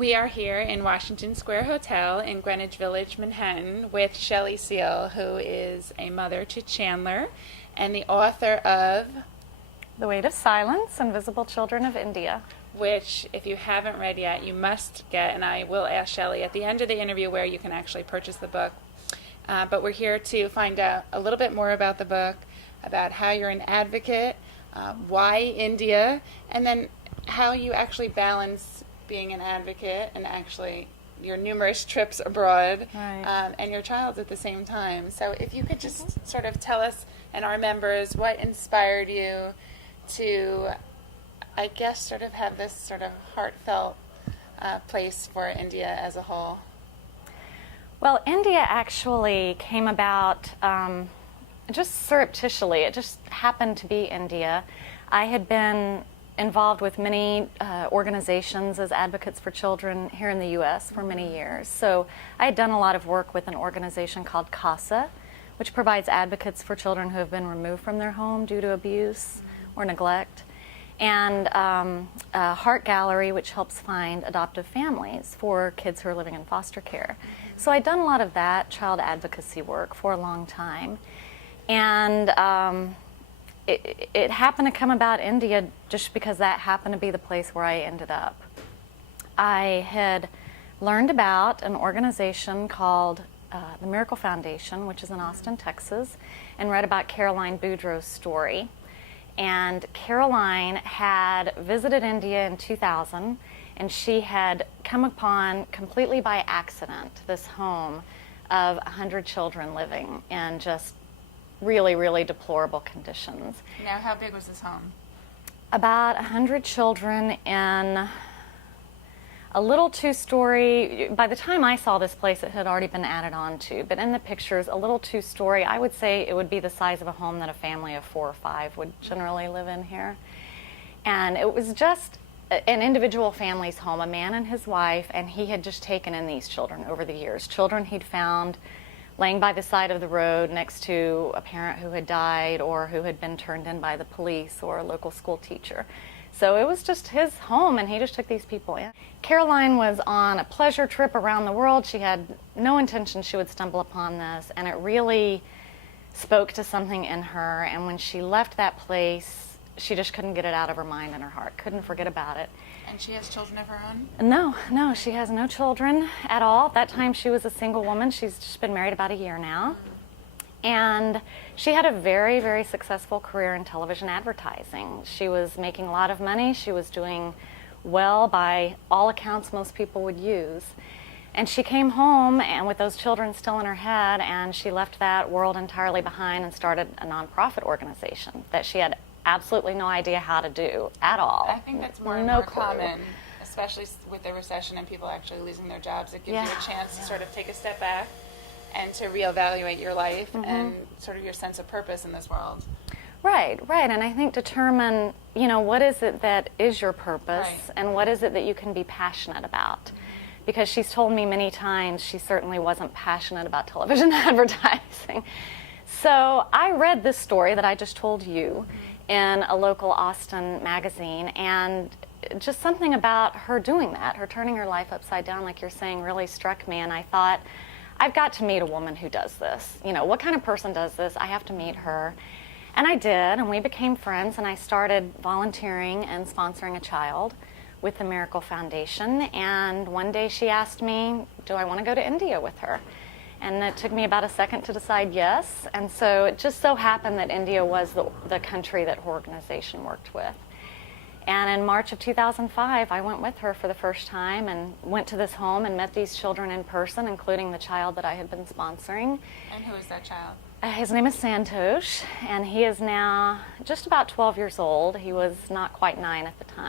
We are here in Washington Square Hotel in Greenwich Village, Manhattan, with Shelley Seale, who is a mother to Chandler and the author of The Weight of Silence, Invisible Children of India. Which, if you haven't read yet, you must get, and I will ask Shelley at the end of the interview where you can actually purchase the book. But we're here to find out a little bit more about the book, about how you're an advocate, why India, and then how you actually balance being an advocate and actually your numerous trips abroad, right. And your child at the same time. So if you could just sort of tell us and our members what inspired you to, I guess, sort of have this sort of heartfelt place for India as a whole. Well, India actually came about just surreptitiously. It just happened to be India. I had been involved with many organizations as advocates for children here in the U.S. for many years. So I had done a lot of work with an organization called CASA, which provides advocates for children who have been removed from their home due to abuse or neglect, and a Heart Gallery, which helps find adoptive families for kids who are living in foster care. So I'd done a lot of that child advocacy work for a long time. And it happened to come about India just because that happened to be the place where I ended up. I had learned about an organization called the Miracle Foundation, which is in Austin, Texas, and read about Caroline Boudreau's story. And Caroline had visited India in 2000, and she had come upon, completely by accident, this home of 100 children living in just really, really deplorable conditions. Now, how big was this home? About 100 children in a little two-story. By the time I saw this place, it had already been added on to, but in the pictures, a little two-story. I would say it would be the size of a home that a family of 4 or 5 would generally live in here. And it was just an individual family's home, a man and his wife, and he had just taken in these children over the years. Children he'd found laying by the side of the road next to a parent who had died or who had been turned in by the police or a local school teacher. So it was just his home, and he just took these people in. Caroline was on a pleasure trip around the world. She had no intention she would stumble upon this, and it really spoke to something in her. And when she left that place, she just couldn't get it out of her mind and her heart, couldn't forget about it. And she has children of her own? No, she has no children at all. At that time, she was a single woman. She's just been married about a year now. And she had a very, very successful career in television advertising. She was making a lot of money. She was doing well by all accounts most people would use. And she came home and with those children still in her head, and she left that world entirely behind and started a nonprofit organization that she had absolutely no idea how to do at all. I think that's more and more common, especially with the recession and people actually losing their jobs. It gives you a chance to sort of take a step back and to reevaluate your life and sort of your sense of purpose in this world. Right. And I think determine, what is it that is your purpose and what is it that you can be passionate about. Because she's told me many times she certainly wasn't passionate about television advertising. So I read this story that I just told you in a local Austin magazine, and just something about her doing that, her turning her life upside down, like you're saying, really struck me. And I thought, I've got to meet a woman who does this. What kind of person does this? I have to meet her. And I did, and we became friends, and I started volunteering and sponsoring a child with the Miracle Foundation. And one day she asked me, do I want to go to India with her? And it took me about a second to decide yes. And so it just so happened that India was the country that her organization worked with. And in March of 2005, I went with her for the first time and went to this home and met these children in person, including the child that I had been sponsoring. And who is that child? His name is Santosh, and he is now just about 12 years old. He was not quite 9 at the time.